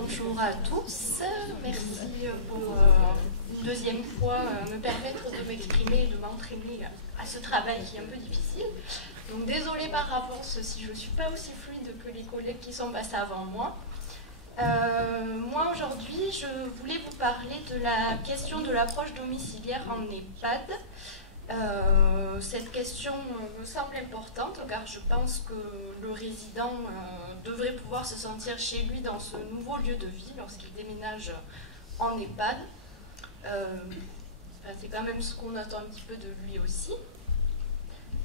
Bonjour à tous, merci pour une deuxième fois me permettre de m'exprimer et de m'entraîner à ce travail qui est un peu difficile. Donc désolée par avance si je ne suis pas aussi fluide que les collègues qui sont passés avant moi. Moi aujourd'hui je voulais vous parler de la question de l'approche domiciliaire en EHPAD. Cette question me semble importante car je pense que le résident devrait pouvoir se sentir chez lui dans ce nouveau lieu de vie lorsqu'il déménage en EHPAD. C'est quand même ce qu'on attend un petit peu de lui aussi.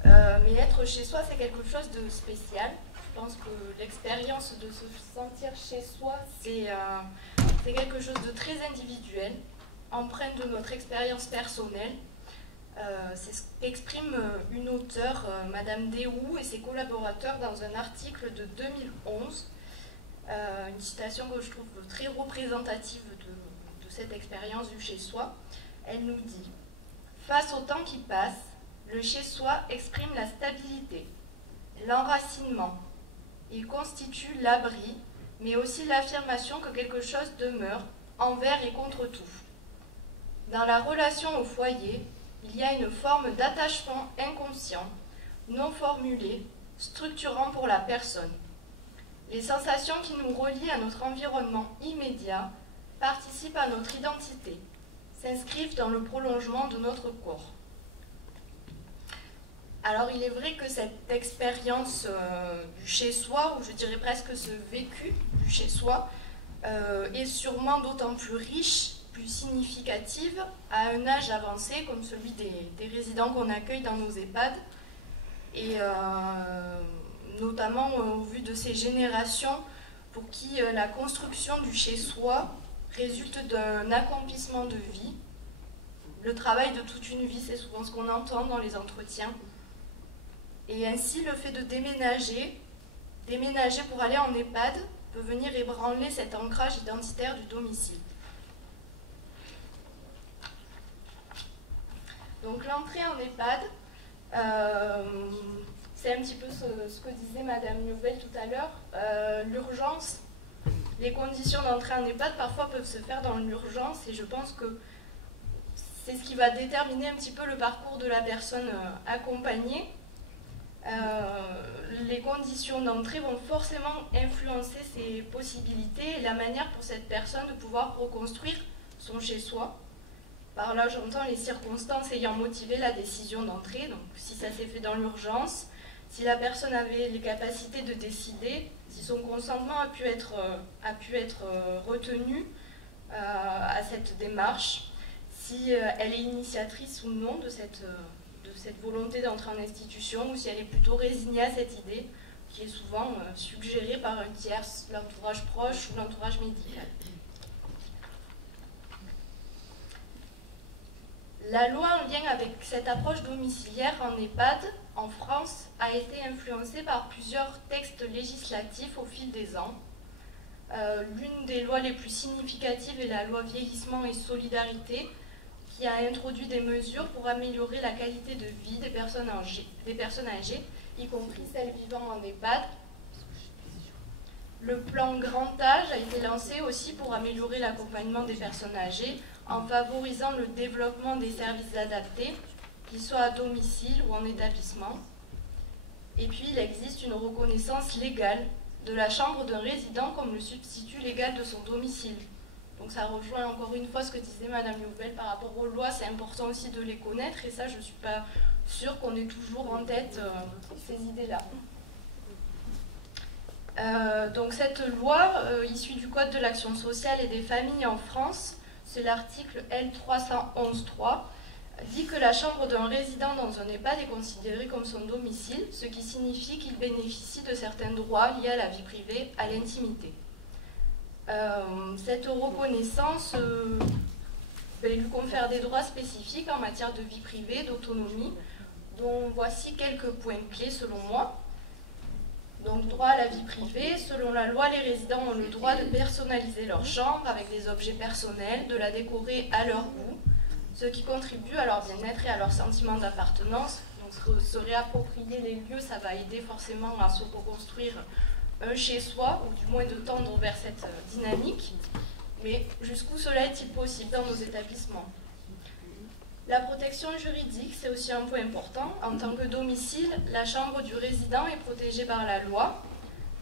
Mais être chez soi, c'est quelque chose de spécial. Je pense que l'expérience de se sentir chez soi, c'est quelque chose de très individuel, empreint de notre expérience personnelle. C'est ce qu'exprime une auteure, Madame Déhou, et ses collaborateurs dans un article de 2011. Une citation que je trouve très représentative de cette expérience du chez-soi. Elle nous dit « Face au temps qui passe, le chez-soi exprime la stabilité, l'enracinement. Il constitue l'abri, mais aussi l'affirmation que quelque chose demeure envers et contre tout. Dans la relation au foyer, il y a une forme d'attachement inconscient, non formulé, structurant pour la personne. Les sensations qui nous relient à notre environnement immédiat participent à notre identité, s'inscrivent dans le prolongement de notre corps. » Alors il est vrai que cette expérience du chez-soi, ou je dirais presque ce vécu du chez-soi, est sûrement d'autant plus riche, plus significative à un âge avancé comme celui des résidents qu'on accueille dans nos EHPAD, et notamment au vu de ces générations pour qui la construction du chez-soi résulte d'un accomplissement de vie. Le travail de toute une vie, c'est souvent ce qu'on entend dans les entretiens. Et ainsi, le fait de déménager pour aller en EHPAD peut venir ébranler cet ancrage identitaire du domicile. Donc l'entrée en EHPAD, c'est un petit peu ce que disait Madame Nouvel tout à l'heure, l'urgence. Les conditions d'entrée en EHPAD parfois peuvent se faire dans l'urgence et je pense que c'est ce qui va déterminer un petit peu le parcours de la personne accompagnée. Les conditions d'entrée vont forcément influencer ses possibilités et la manière pour cette personne de pouvoir reconstruire son chez-soi. Par là, j'entends les circonstances ayant motivé la décision d'entrée, donc si ça s'est fait dans l'urgence, si la personne avait les capacités de décider, si son consentement a pu être retenu à cette démarche, si elle est initiatrice ou non de cette volonté d'entrer en institution, ou si elle est plutôt résignée à cette idée, qui est souvent suggérée par un tiers, l'entourage proche ou l'entourage médical. La loi en lien avec cette approche domiciliaire en EHPAD, en France, a été influencée par plusieurs textes législatifs au fil des ans. L'une des lois les plus significatives est la loi Vieillissement et Solidarité, qui a introduit des mesures pour améliorer la qualité de vie des personnes âgées, y compris celles vivant en EHPAD. Le plan Grand Âge a été lancé aussi pour améliorer l'accompagnement des personnes âgées en favorisant le développement des services adaptés, qu'ils soient à domicile ou en établissement. Et puis il existe une reconnaissance légale de la chambre d'un résident comme le substitut légal de son domicile. Donc ça rejoint encore une fois ce que disait Madame Nouvel par rapport aux lois, c'est important aussi de les connaître et ça je ne suis pas sûre qu'on ait toujours en tête ces idées-là. Donc cette loi, issue du Code de l'action sociale et des familles en France, c'est l'article L311.3, dit que la chambre d'un résident dans un EHPAD est considérée comme son domicile, ce qui signifie qu'il bénéficie de certains droits liés à la vie privée, à l'intimité. Cette reconnaissance lui confère des droits spécifiques en matière de vie privée, d'autonomie, dont voici quelques points clés selon moi. Donc, droit à la vie privée, selon la loi, les résidents ont le droit de personnaliser leur chambre avec des objets personnels, de la décorer à leur goût, ce qui contribue à leur bien-être et à leur sentiment d'appartenance. Donc, se réapproprier les lieux, ça va aider forcément à se reconstruire un chez-soi, ou du moins de tendre vers cette dynamique, mais jusqu'où cela est-il possible dans nos établissements? La protection juridique, c'est aussi un point important. En tant que domicile, la chambre du résident est protégée par la loi.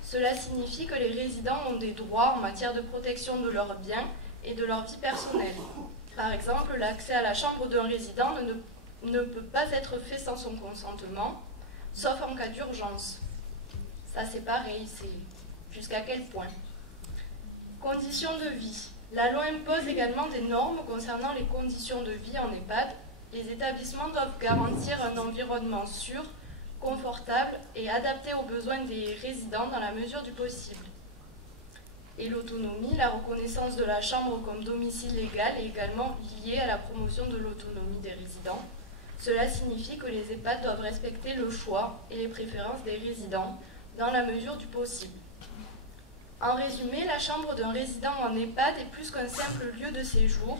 Cela signifie que les résidents ont des droits en matière de protection de leurs biens et de leur vie personnelle. Par exemple, l'accès à la chambre d'un résident ne peut pas être fait sans son consentement, sauf en cas d'urgence. Ça, c'est pareil, c'est jusqu'à quel point? Conditions de vie. La loi impose également des normes concernant les conditions de vie en EHPAD. Les établissements doivent garantir un environnement sûr, confortable et adapté aux besoins des résidents dans la mesure du possible. Et l'autonomie, la reconnaissance de la chambre comme domicile légal est également liée à la promotion de l'autonomie des résidents. Cela signifie que les EHPAD doivent respecter le choix et les préférences des résidents dans la mesure du possible. En résumé, la chambre d'un résident en EHPAD est plus qu'un simple lieu de séjour.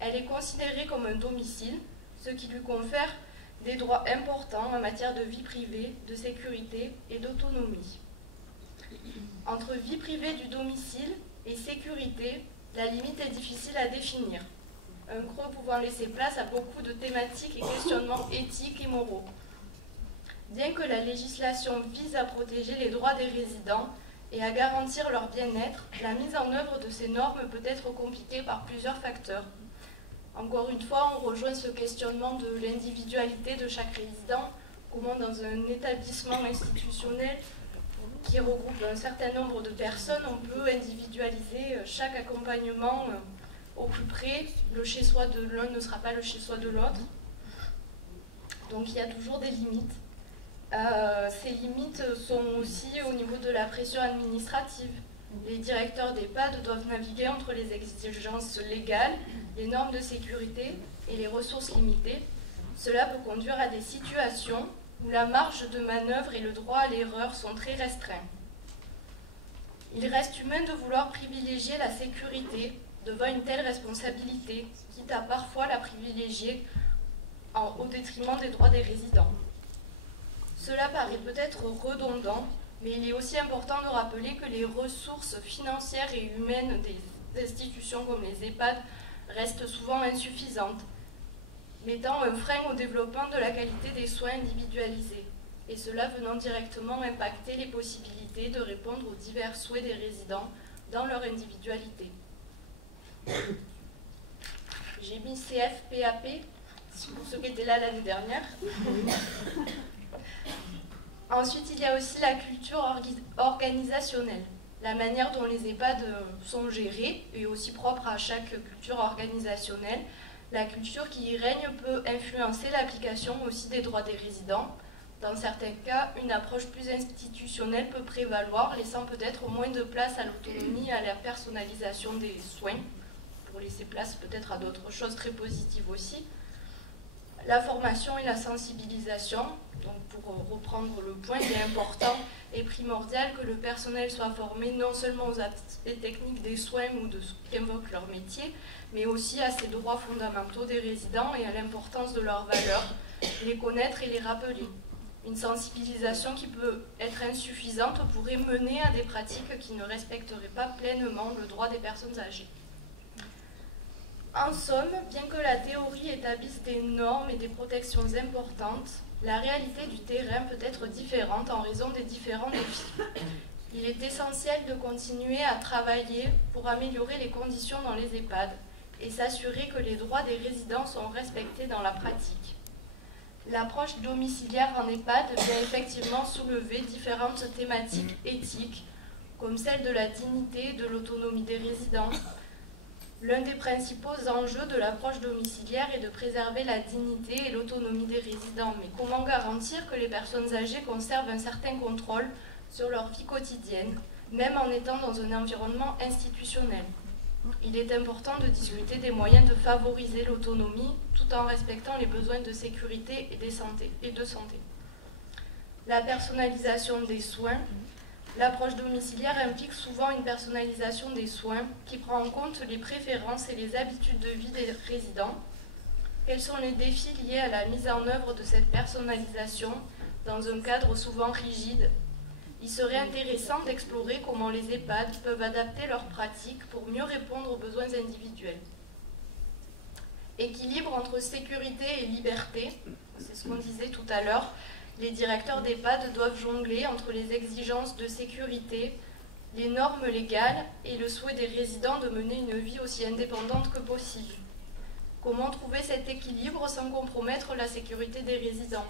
Elle est considérée comme un domicile, ce qui lui confère des droits importants en matière de vie privée, de sécurité et d'autonomie. Entre vie privée du domicile et sécurité, la limite est difficile à définir, un creux pouvant laisser place à beaucoup de thématiques et questionnements éthiques et moraux. Bien que la législation vise à protéger les droits des résidents et à garantir leur bien-être, la mise en œuvre de ces normes peut être compliquée par plusieurs facteurs. Encore une fois, on rejoint ce questionnement de l'individualité de chaque résident, comment dans un établissement institutionnel qui regroupe un certain nombre de personnes, on peut individualiser chaque accompagnement au plus près. Le chez-soi de l'un ne sera pas le chez-soi de l'autre. Donc il y a toujours des limites. Ces limites sont aussi au niveau de la pression administrative. Les directeurs d'EHPAD doivent naviguer entre les exigences légales, les normes de sécurité et les ressources limitées. Cela peut conduire à des situations où la marge de manœuvre et le droit à l'erreur sont très restreints. Il reste humain de vouloir privilégier la sécurité devant une telle responsabilité, quitte à parfois la privilégier au détriment des droits des résidents. Cela paraît peut-être redondant, mais il est aussi important de rappeler que les ressources financières et humaines des institutions comme les EHPAD restent souvent insuffisantes, mettant un frein au développement de la qualité des soins individualisés, et cela venant directement impacter les possibilités de répondre aux divers souhaits des résidents dans leur individualité. J'ai mis CFPAP, pour ceux qui étaient là l'année dernière. Ensuite, il y a aussi la culture organisationnelle. La manière dont les EHPAD sont gérés est aussi propre à chaque culture organisationnelle. La culture qui y règne peut influencer l'application aussi des droits des résidents. Dans certains cas, une approche plus institutionnelle peut prévaloir, laissant peut-être moins de place à l'autonomie et à la personnalisation des soins, pour laisser place peut-être à d'autres choses très positives aussi. La formation et la sensibilisation, donc pour reprendre le point, il est important et primordial que le personnel soit formé non seulement aux aspects techniques des soins ou de ce qu'invoque leur métier, mais aussi à ces droits fondamentaux des résidents et à l'importance de leurs valeurs, les connaître et les rappeler. Une sensibilisation qui peut être insuffisante pourrait mener à des pratiques qui ne respecteraient pas pleinement le droit des personnes âgées. En somme, bien que la théorie établisse des normes et des protections importantes, la réalité du terrain peut être différente en raison des différents défis. Il est essentiel de continuer à travailler pour améliorer les conditions dans les EHPAD et s'assurer que les droits des résidents sont respectés dans la pratique. L'approche domiciliaire en EHPAD vient effectivement soulever différentes thématiques éthiques, comme celle de la dignité et de l'autonomie des résidents. L'un des principaux enjeux de l'approche domiciliaire est de préserver la dignité et l'autonomie des résidents. Mais comment garantir que les personnes âgées conservent un certain contrôle sur leur vie quotidienne, même en étant dans un environnement institutionnel? Il est important de discuter des moyens de favoriser l'autonomie tout en respectant les besoins de sécurité et de santé. La personnalisation des soins. L'approche domiciliaire implique souvent une personnalisation des soins qui prend en compte les préférences et les habitudes de vie des résidents. Quels sont les défis liés à la mise en œuvre de cette personnalisation dans un cadre souvent rigide? Il serait intéressant d'explorer comment les EHPAD peuvent adapter leurs pratiques pour mieux répondre aux besoins individuels. Équilibre entre sécurité et liberté, c'est ce qu'on disait tout à l'heure. Les directeurs d'EHPAD doivent jongler entre les exigences de sécurité, les normes légales et le souhait des résidents de mener une vie aussi indépendante que possible. Comment trouver cet équilibre sans compromettre la sécurité des résidents?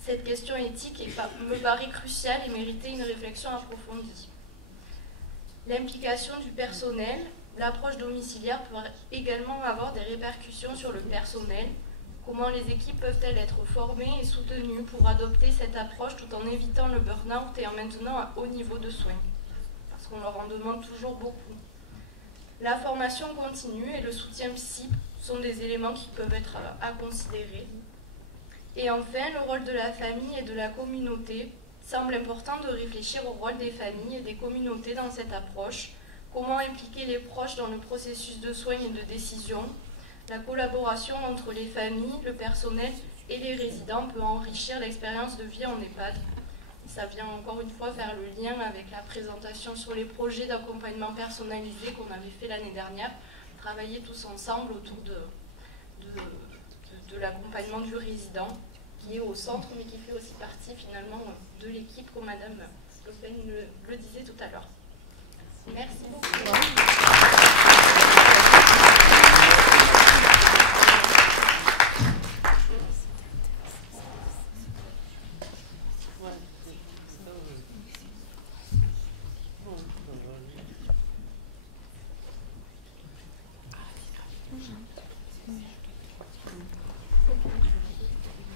Cette question éthique me paraît cruciale et méritait une réflexion approfondie. L'implication du personnel, l'approche domiciliaire peut également avoir des répercussions sur le personnel. Comment les équipes peuvent-elles être formées et soutenues pour adopter cette approche tout en évitant le burn-out et en maintenant un haut niveau de soins? Parce qu'on leur en demande toujours beaucoup. La formation continue et le soutien psy sont des éléments qui peuvent être à considérer. Et enfin, le rôle de la famille et de la communauté. Semble important de réfléchir au rôle des familles et des communautés dans cette approche. Comment impliquer les proches dans le processus de soins et de décision? La collaboration entre les familles, le personnel et les résidents peut enrichir l'expérience de vie en EHPAD. Ça vient encore une fois faire le lien avec la présentation sur les projets d'accompagnement personnalisé qu'on avait fait l'année dernière. Travailler tous ensemble autour de l'accompagnement du résident, qui est au centre, mais qui fait aussi partie finalement de l'équipe, comme Madame Le Pen le disait tout à l'heure. Merci beaucoup.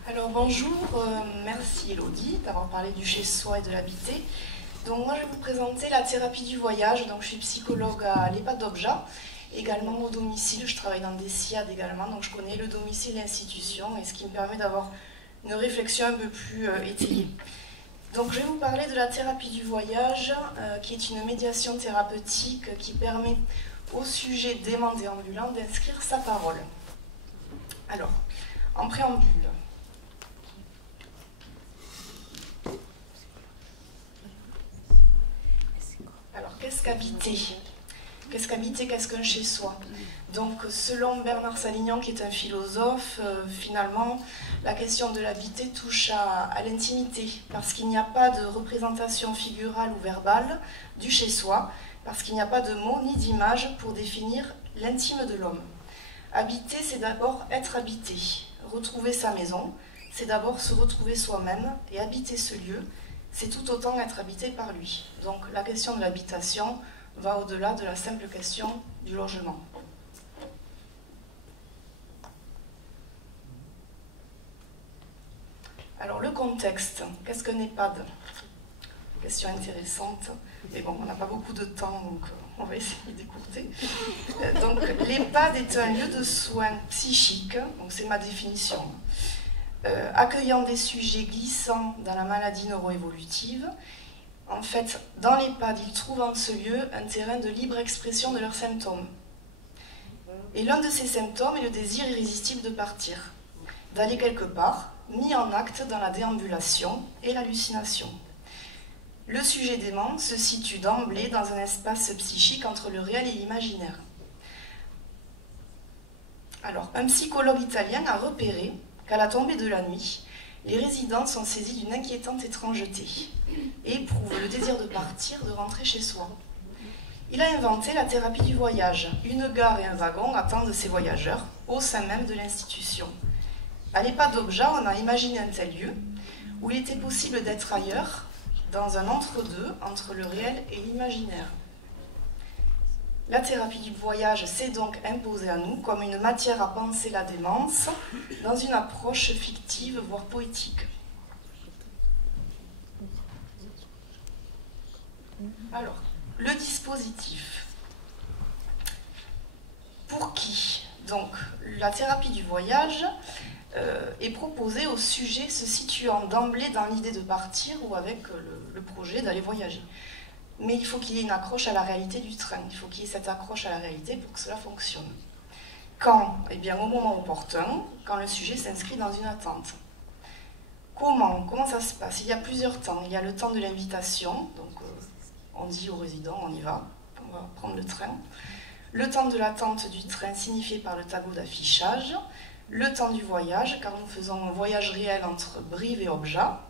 Alors bonjour, merci Elodie d'avoir parlé du chez-soi et de l'habité. Donc moi je vais vous présenter la thérapie du voyage. Donc je suis psychologue à l'EHPAD d'Obja, également au domicile, je travaille dans des SIAD également, donc je connais le domicile et l'institution, et ce qui me permet d'avoir une réflexion un peu plus étayée. Donc je vais vous parler de la thérapie du voyage, qui est une médiation thérapeutique qui permet au sujet d'aimant déambulant d'inscrire sa parole. Alors, en préambule, qu'est-ce qu'habiter? Qu'est-ce qu'habiter? Qu'est-ce qu'un chez-soi? Donc, selon Bernard Salignan, qui est un philosophe, finalement, la question de l'habiter touche à l'intimité, parce qu'il n'y a pas de représentation figurale ou verbale du chez-soi, parce qu'il n'y a pas de mots ni d'image pour définir l'intime de l'homme. Habiter, c'est d'abord être habité. Retrouver sa maison, c'est d'abord se retrouver soi-même, et habiter ce lieu, c'est tout autant être habité par lui. Donc la question de l'habitation va au-delà de la simple question du logement. Alors le contexte, qu'est-ce qu'un EHPAD? Question intéressante, mais bon, on n'a pas beaucoup de temps, donc on va essayer d'écourter. Donc l'EHPAD est un lieu de soins psychiques, donc c'est ma définition, accueillant des sujets glissants dans la maladie neuroévolutive. En fait, dans l'EHPAD, ils trouvent en ce lieu un terrain de libre expression de leurs symptômes. Et l'un de ces symptômes est le désir irrésistible de partir, d'aller quelque part, mis en acte dans la déambulation et l'hallucination. Le sujet d'aimant se situe d'emblée dans un espace psychique entre le réel et l'imaginaire. Alors, un psychologue italien a repéré qu'à la tombée de la nuit, les résidents sont saisis d'une inquiétante étrangeté et éprouvent le désir de partir, de rentrer chez soi. Il a inventé la thérapie du voyage. Une gare et un wagon attendent ces voyageurs au sein même de l'institution. À l'EHPAD d'Obja, on a imaginé un tel lieu où il était possible d'être ailleurs, dans un entre-deux entre le réel et l'imaginaire. La thérapie du voyage s'est donc imposée à nous comme une matière à penser la démence dans une approche fictive, voire poétique. Alors, le dispositif. Pour qui? Donc, la thérapie du voyage est proposée au sujet se situant d'emblée dans l'idée de partir ou avec le projet d'aller voyager. Mais il faut qu'il y ait une accroche à la réalité du train. Il faut qu'il y ait cette accroche à la réalité pour que cela fonctionne. Quand? Eh bien, au moment opportun, quand le sujet s'inscrit dans une attente. Comment ça se passe? Il y a plusieurs temps. Il y a le temps de l'invitation, donc on dit aux résidents, on y va prendre le train. Le temps de l'attente du train signifié par le tableau d'affichage. Le temps du voyage, car nous faisons un voyage réel entre Brive et Objat.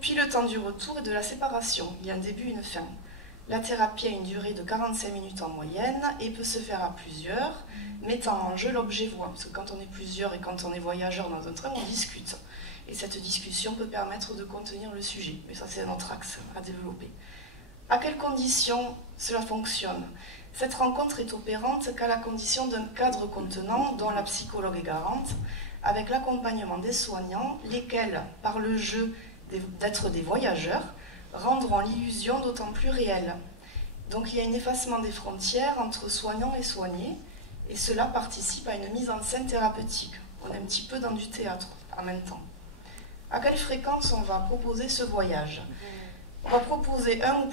Puis le temps du retour et de la séparation. Il y a un début et une fin. La thérapie a une durée de 45 minutes en moyenne et peut se faire à plusieurs, mettant en jeu l'objet-voix. Parce que quand on est plusieurs et quand on est voyageur dans un train, on discute. Et cette discussion peut permettre de contenir le sujet. Mais ça, c'est un autre axe à développer. À quelles conditions cela fonctionne? Cette rencontre est opérante qu'à la condition d'un cadre contenant, dont la psychologue est garante, avec l'accompagnement des soignants, lesquels, par le jeu d'être des voyageurs, rendront l'illusion d'autant plus réelle. Donc il y a un effacement des frontières entre soignants et soignés, et cela participe à une mise en scène thérapeutique. On est un petit peu dans du théâtre en même temps. À quelle fréquence on va proposer ce voyage? On va proposer un ou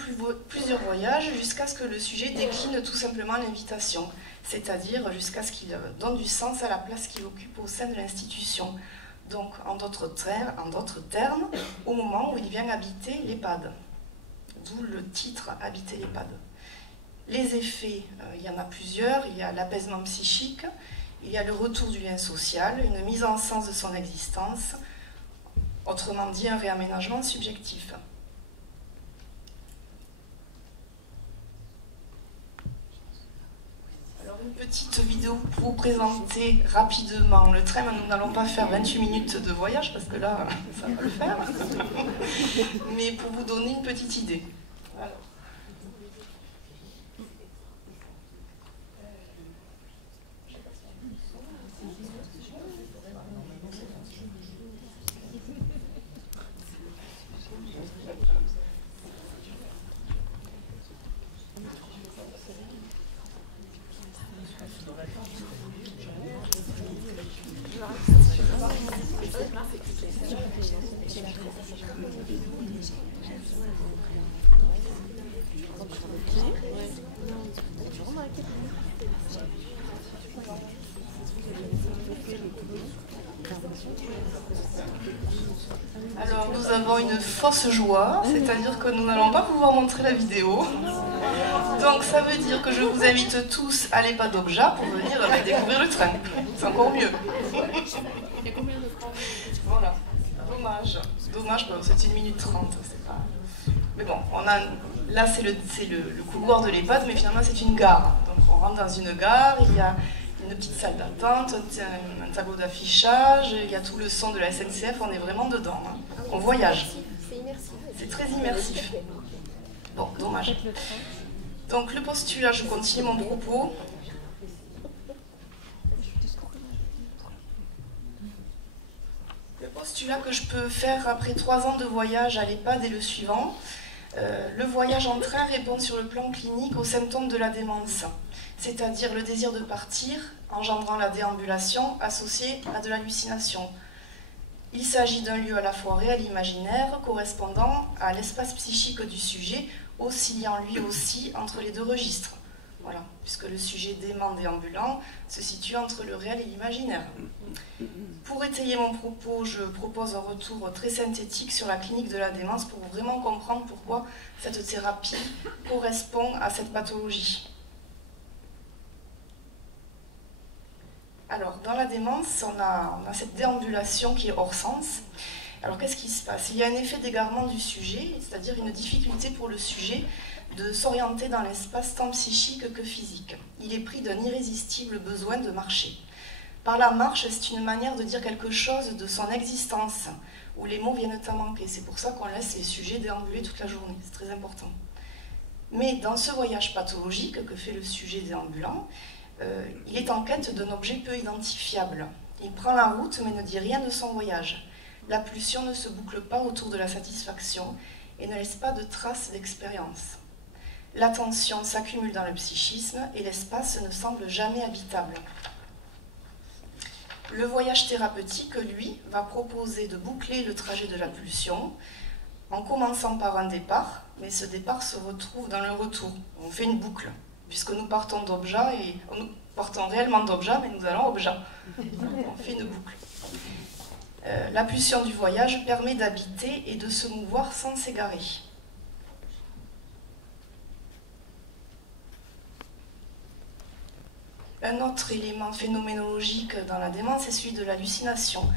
plusieurs voyages jusqu'à ce que le sujet décline tout simplement l'invitation, c'est-à-dire jusqu'à ce qu'il donne du sens à la place qu'il occupe au sein de l'institution. Donc, en d'autres termes, au moment où il vient habiter l'EHPAD. D'où le titre « Habiter l'EHPAD ». Les effets, il y en a plusieurs. Il y a l'apaisement psychique, il y a le retour du lien social, une mise en sens de son existence, autrement dit un réaménagement subjectif. Une petite vidéo pour vous présenter rapidement le train. Nous n'allons pas faire 28 minutes de voyage parce que là, ça va le faire. Mais pour vous donner une petite idée. Alors nous avons une fausse joie, c'est-à-dire que nous n'allons pas pouvoir montrer la vidéo. Donc ça veut dire que je vous invite tous à l'EHPAD d'Objat pour venir découvrir le train. C'est encore mieux. Voilà, dommage, c'est 1 minute 30. Pas... Mais bon, là c'est le couloir de l'EHPAD, mais finalement c'est une gare. Donc on rentre dans une gare, il y a une petite salle d'attente, un tableau d'affichage, il y a tout le son de la SNCF, on est vraiment dedans. Hein. On voyage. C'est immersif. C'est très immersif. Bon, dommage. Donc le postulat, je continue mon propos. Le postulat que je peux faire après 3 ans de voyage à l'EHPAD est le suivant. Le voyage en train répond sur le plan clinique aux symptômes de la démence, c'est-à-dire le désir de partir, engendrant la déambulation associée à de l'hallucination. Il s'agit d'un lieu à la fois réel et imaginaire, correspondant à l'espace psychique du sujet, oscillant lui aussi entre les 2 registres. Voilà, puisque le sujet dément déambulant se situe entre le réel et l'imaginaire. Pour étayer mon propos, je propose un retour très synthétique sur la clinique de la démence pour vraiment comprendre pourquoi cette thérapie correspond à cette pathologie. Alors, dans la démence, on a cette déambulation qui est hors sens. Alors, qu'est-ce qui se passe? Il y a un effet d'égarement du sujet, c'est-à-dire une difficulté pour le sujet de s'orienter dans l'espace tant psychique que physique. Il est pris d'un irrésistible besoin de marcher. Par la marche, c'est une manière de dire quelque chose de son existence, où les mots viennent à manquer. C'est pour ça qu'on laisse les sujets déambuler toute la journée, c'est très important. Mais dans ce voyage pathologique que fait le sujet déambulant, il est en quête d'un objet peu identifiable. Il prend la route mais ne dit rien de son voyage. La pulsion ne se boucle pas autour de la satisfaction et ne laisse pas de traces d'expérience. L'attention s'accumule dans le psychisme et l'espace ne semble jamais habitable. Le voyage thérapeutique, lui, va proposer de boucler le trajet de la pulsion en commençant par un départ, mais ce départ se retrouve dans le retour. On fait une boucle, puisque nous partons d'Objat et nous partons réellement d'Objat, mais nous allons à Objat. On fait une boucle. La pulsion du voyage permet d'habiter et de se mouvoir sans s'égarer. Un autre élément phénoménologique dans la démence est celui de l'hallucination.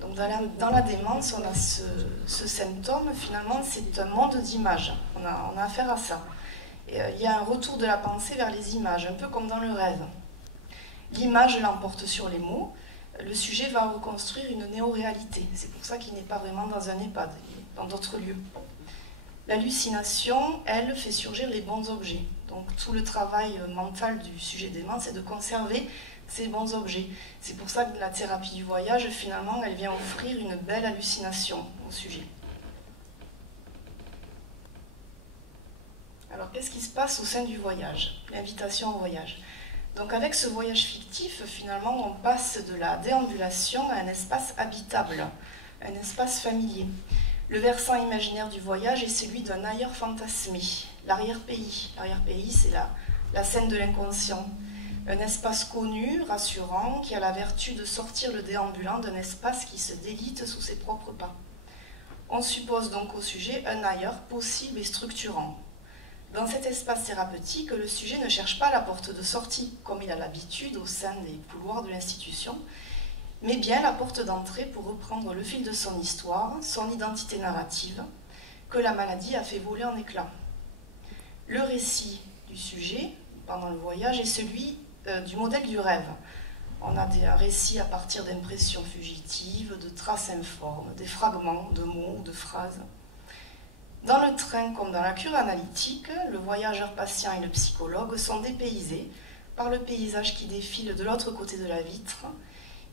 Donc dans la démence, on a ce symptôme, finalement, c'est un monde d'images. On a affaire à ça. Et, il y a un retour de la pensée vers les images, un peu comme dans le rêve. L'image l'emporte sur les mots. Le sujet va reconstruire une néo-réalité. C'est pour ça qu'il n'est pas vraiment dans un EHPAD, il est dans d'autres lieux. L'hallucination, elle, fait surgir les bons objets. Donc tout le travail mental du sujet dément, c'est de conserver ces bons objets. C'est pour ça que la thérapie du voyage, finalement, elle vient offrir une belle hallucination au sujet. Alors, qu'est-ce qui se passe au sein du voyage? L'invitation au voyage. Donc avec ce voyage fictif, finalement, on passe de la déambulation à un espace habitable, un espace familier. Le versant imaginaire du voyage est celui d'un ailleurs fantasmé, l'arrière-pays. L'arrière-pays, c'est la scène de l'inconscient. Un espace connu, rassurant, qui a la vertu de sortir le déambulant d'un espace qui se délite sous ses propres pas. On suppose donc au sujet un ailleurs possible et structurant. Dans cet espace thérapeutique, le sujet ne cherche pas la porte de sortie, comme il a l'habitude au sein des couloirs de l'institution, mais bien la porte d'entrée pour reprendre le fil de son histoire, son identité narrative, que la maladie a fait voler en éclats. Le récit du sujet, pendant le voyage, est celui du modèle du rêve. On a un récit à partir d'impressions fugitives, de traces informes, des fragments de mots ou de phrases. Dans le train comme dans la cure analytique, le voyageur patient et le psychologue sont dépaysés par le paysage qui défile de l'autre côté de la vitre.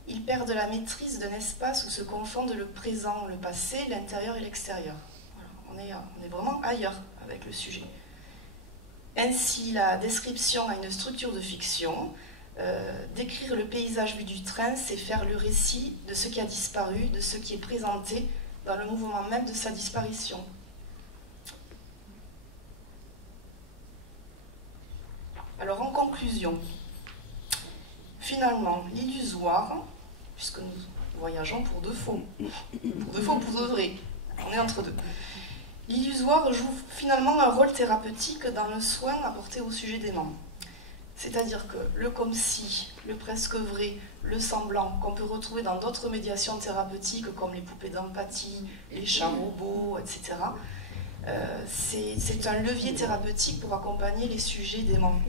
Ils perdent la maîtrise d'un espace où se confondent le présent, le passé, l'intérieur et l'extérieur. Voilà, on est vraiment ailleurs avec le sujet. Ainsi, la description a une structure de fiction. Décrire le paysage vu du train, c'est faire le récit de ce qui a disparu, de ce qui est présenté dans le mouvement même de sa disparition. Alors, en conclusion, finalement, l'illusoire, puisque nous voyageons pour de faux ou pour de vrai, on est entre deux, l'illusoire joue finalement un rôle thérapeutique dans le soin apporté au sujet dément. C'est-à-dire que le comme si, le presque vrai, le semblant, qu'on peut retrouver dans d'autres médiations thérapeutiques comme les poupées d'empathie, les chats robots, etc., c'est un levier thérapeutique pour accompagner les sujets déments.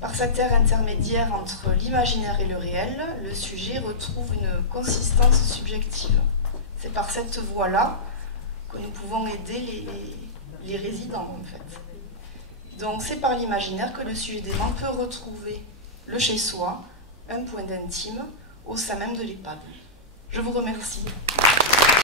Par cette ère intermédiaire entre l'imaginaire et le réel, le sujet retrouve une consistance subjective. C'est par cette voie-là que nous pouvons aider les résidents, en fait. Donc c'est par l'imaginaire que le sujet dément peut retrouver le chez-soi, un point d'intime, au sein même de l'EHPAD. Je vous remercie.